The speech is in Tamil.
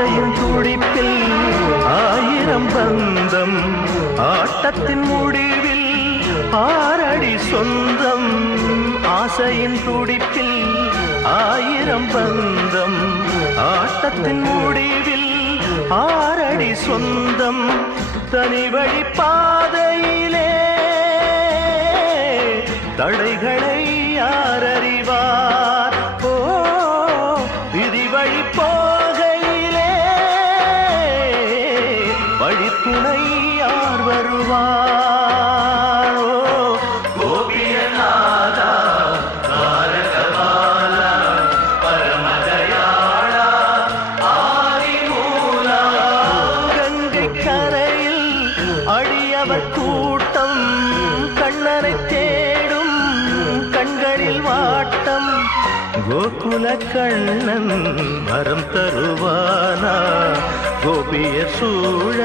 ஆசையின் துடிப்பில் ஆயிரம் பந்தம் ஆட்டத்தின் முடிவில் ஆரடி சொந்தம் ஆசையின் துடிப்பில் ஆயிரம் பந்தம் ஆட்டத்தின் முடிவில் ஆரடி சொந்தம் தனி வழி பாதையிலே தடைகளை யார் அறிவார் ஓ விதி வழி போகையிலே வழித்துணை யார் வருவார் ஓ கோபியநாதா தாரகபாலா பரமதயாளா ஆதிமூலா கங்கை கரையில் அடியவர் கூட்டம் கண்ணனை தேடும் கண்களில் வாட்டம் கோகுல கண்ணன் வரம் தருவானா கோபிய சூழ